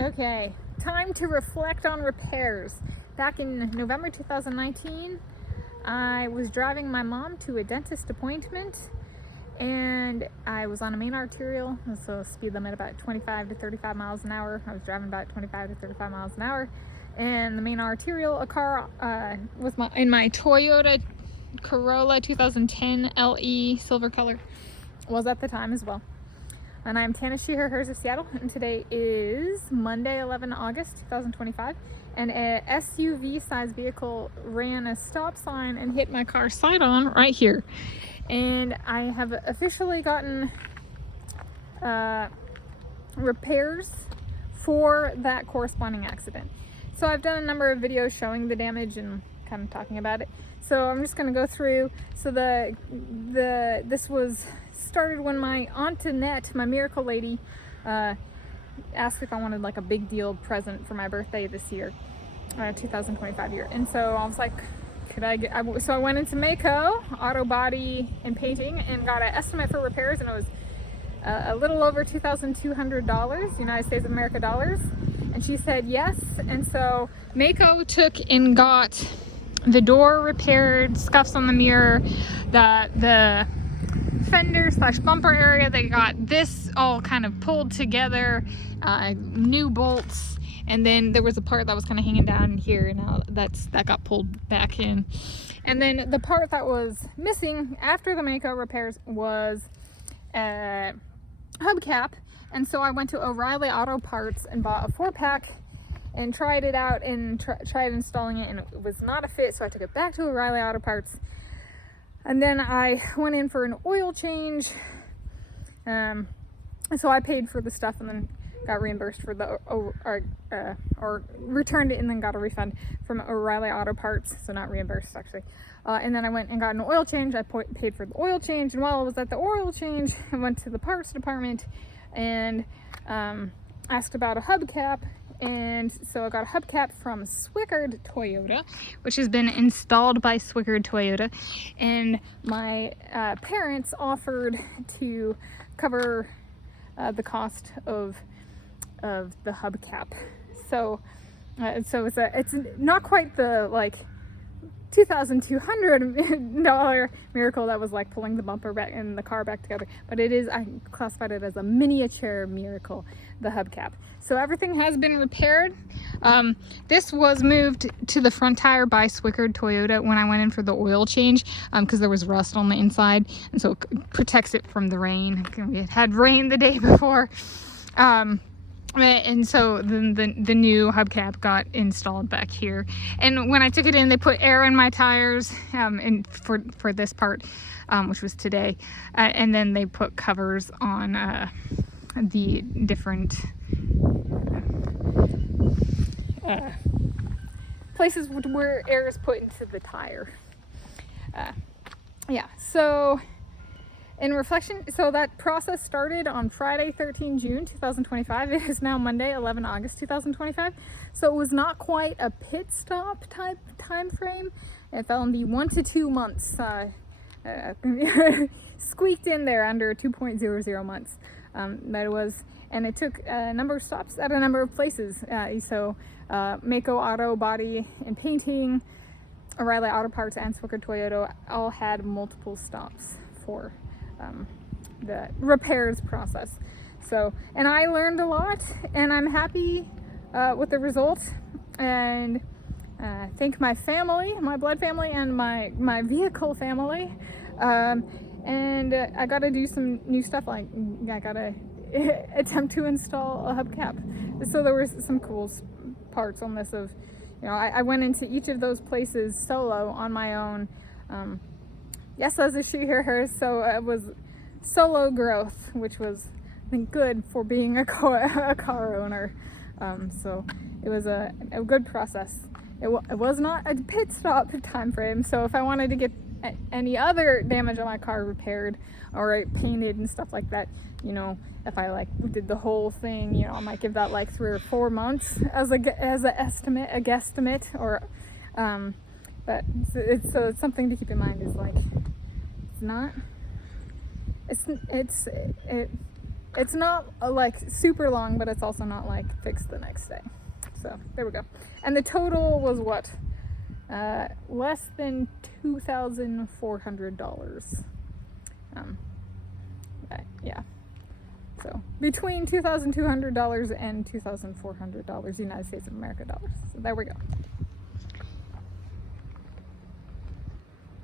Okay, time to reflect on repairs. Back in November 2019, I was driving my mom to a dentist appointment, and I was on a main arterial, so speed limit about 25 to 35 miles an hour. I was driving about 25 to 35 miles an hour, and the main arterial, a car was in my Toyota Corolla 2010 LE silver color, was at the time as well. And I'm Tanis Coralee Leonhardi of Seattle, and today is Monday, 11 August 2025, and a SUV-sized vehicle ran a stop sign and hit my car side-on right here. And I have officially gotten repairs for that corresponding accident. So I've done a number of videos showing the damage and kind of talking about it. So I'm just going to go through. So this was started when my Aunt Annette, my miracle lady, asked if I wanted like a big deal present for my birthday this year, 2025 year. And so I was like, could I get, so I went into Maaco, auto body and painting, and got an estimate for repairs, and it was a little over $2,200, United States of America dollars. And she said yes. And so Maaco took and got the door repaired, scuffs on the mirror, the fender / bumper area. They got this all kind of pulled together, new bolts, and then there was a part that was kind of hanging down here, and now that got pulled back in. And then the part that was missing after the Maaco repairs was a hubcap, and so I went to O'Reilly Auto Parts and bought a 4-pack and tried it out and tried installing it, and it was not a fit, so I took it back to O'Reilly Auto Parts. And then I went in for an oil change, so I paid for the stuff and then got reimbursed for the or returned it and then got a refund from O'Reilly Auto Parts, so not reimbursed actually. And then I went and got an oil change. I paid for the oil change, and while I was at the oil change, I went to the parts department and asked about a hubcap. And so I got a hubcap from Swickard Toyota, which has been installed by Swickard Toyota, and my parents offered to cover the cost of the hubcap. So it's not quite the like $2,200 miracle that was like pulling the bumper back and the car back together, but it is, I classified it as a miniature miracle, the hubcap. So everything has been repaired. This was moved to the front tire by Swickard Toyota when I went in for the oil change, because there was rust on the inside, and so it protects it from the rain. It had rain the day before. And so then the new hubcap got installed back here. And when I took it in, they put air in my tires for this part, which was today. And then they put covers on the different places where air is put into the tire. Yeah, so in reflection, so that process started on Friday, 13 June 2025. It is now Monday, 11 August 2025. So it was not quite a pit stop type time frame. It fell in the 1 to 2 months, squeaked in there under 2.00 months. That it was, and it took a number of stops at a number of places. So Maaco Auto Body and Painting, O'Reilly Auto Parts, and Swickard Toyota all had multiple stops for the repairs process. So, and I learned a lot, and I'm happy with the results, and thank my family, my blood family, and my vehicle family. And I gotta do some new stuff, like I gotta attempt to install a hubcap. So there was some cool parts on this of, I went into each of those places solo on my own. Yes, as a her, so it was solo growth, which was, I think, good for being a car owner. So it was a good process. It was not a pit stop time frame, so if I wanted to get any other damage on my car repaired or painted and stuff like that, if I like did the whole thing, I might give that like 3 or 4 months as a guesstimate, or but it's something to keep in mind, is like, it's not like super long, but it's also not like fixed the next day. So there we go. And the total was what? Less than $2,400. Yeah. So between $2,200 and $2,400 United States of America dollars. So there we go.